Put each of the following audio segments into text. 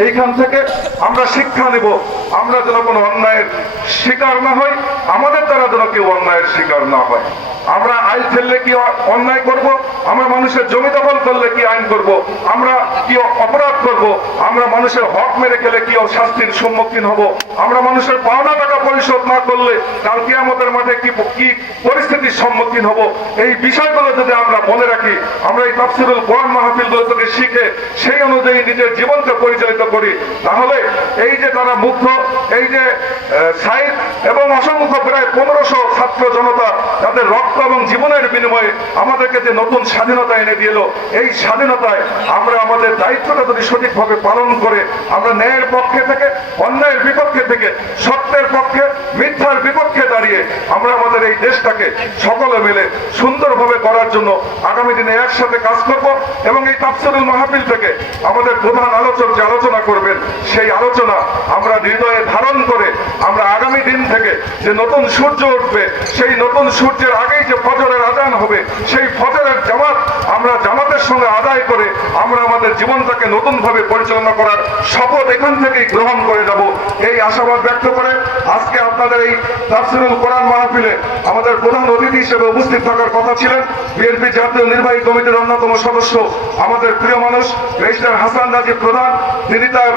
এইখান থেকে আমরা শিক্ষা নেব। আমরা যেন কোনো অন্যায়ের শিকার না হই, আমাদের দ্বারা যেন কেউ অন্যায়ের শিকার না হয়। আমরা আইন ফেললে কি অন্যায় করব? আমরা মানুষের জমি দখল করলে কি আইন করব? আমরা কি অপরাধ করব? আমরা মানুষের হক মেরে খেলে কি শাস্তির সম্মুখীন হব? আমরা মানুষের পাওনা টাকা পরিশোধ না করলে কাল কিয়ামতের মাঠে কি কি পরিস্থিতির সম্মুখীন হব? এই বিষয়গুলো যদি আমরা মনে রাখি, আমরা এই তাফসিরুল কোরআন মাহফিলগুলো থেকে শিখে, সেই অনুযায়ী নিজের জীবনকে পরিচালিত করি। তাহলে এই যে তারা মুগ্ধ এই যে সাইড এবং অসংখ্য প্রায় পনেরোশো ছাত্র জনতা তাদের রক্ত এবং জীবনের বিনিময়ে আমাদেরকে যে নতুন স্বাধীনতা এনে দিল, এই স্বাধীনতায় আমরা আমাদের দায়িত্বটা যদি সঠিকভাবে পালন করে, আমরা ন্যায়ের পক্ষে থেকে, অন্যায়ের বিপক্ষে থেকে, সত্যের পক্ষে, মিথ্যার বিপক্ষে দাঁড়িয়ে আমরা আমাদের এই দেশটাকে সকলে মিলে সুন্দরভাবে করার জন্য আগামী দিনে একসাথে কাজ করব এবং এই তাফসিরুল মাহফিল থেকে আমাদের প্রধান আলোচক যে আলোচনা করবেন, সেই আলোচনা আমরা হৃদয়ে ধারণ করে আমরা আগামী দিন থেকে যে নতুন সূর্য উঠবে সেই নতুন সূর্যের আগেই যে ফজরের আজান হবে সেই জামাত আমরা জামাতের সঙ্গে আদায় করে আমরা আমাদের জীবনটাকে নতুনভাবে পরিচালনা করার শপথ এখান থেকেই গ্রহণ করে যাব। এই আশাবাদ ব্যক্ত করে আজকে আপনাদের এই তাফসিরুল কোরআন মাহফিলে আমাদের প্রধান অতিথি হিসেবে উপস্থিত থাকার কথা ছিলেন বিএনপি জাতীয় নির্বাহী কমিটির অন্যতম সদস্য আমাদের প্রিয় মানুষ রেজিস্টার হাসান রাজীব প্রধান। তিনি তার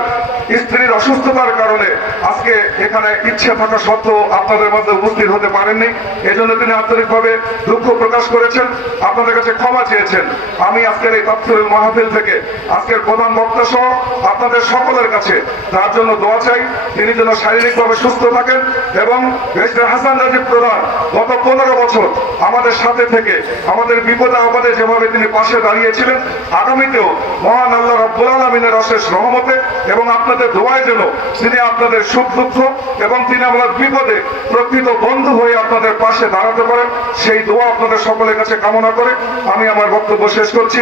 স্ত্রীর অসুস্থতার কারণে আজকে এখানে ইচ্ছে থাকা সত্ত্বেও আপনাদের মধ্যে উপস্থিত হতে পারেননি। এজন্য তিনি আন্তরিকভাবে দুঃখ প্রকাশ করেছেন। আপনাদের কাছে ক্ষমা চেয়েছেন। আমি আজকের এই তফসিলের মাহফিল থেকে আজকের প্রধান বক্তা সহ আপনাদের সকলের কাছে তার জন্য দোয়া চাই। তিনি যেন শারীরিকভাবে সুস্থ থাকেন এবং মিস্টার হাসান রাজীব প্রধান গত পনেরো বছর আমাদের সাথে থেকে আমাদের বিপদে আপদে যেভাবে তিনি পাশে দাঁড়িয়েছিলেন, আগামীতেও মহান আল্লাহ রব্বুল আলমিনের অশেষ রহমতে এবং আপনাদের দোয়ায় যেন তিনি আপনাদের সুখ দুঃখ এবং তিনি আমাদের বিপদে প্রকৃত বন্ধু হয়ে আপনাদের পাশে দাঁড়াতে পারেন, সেই দোয়া আপনাদের সকলের কাছে কামনা করে আমি আমার বক্তব্য শেষ করছি।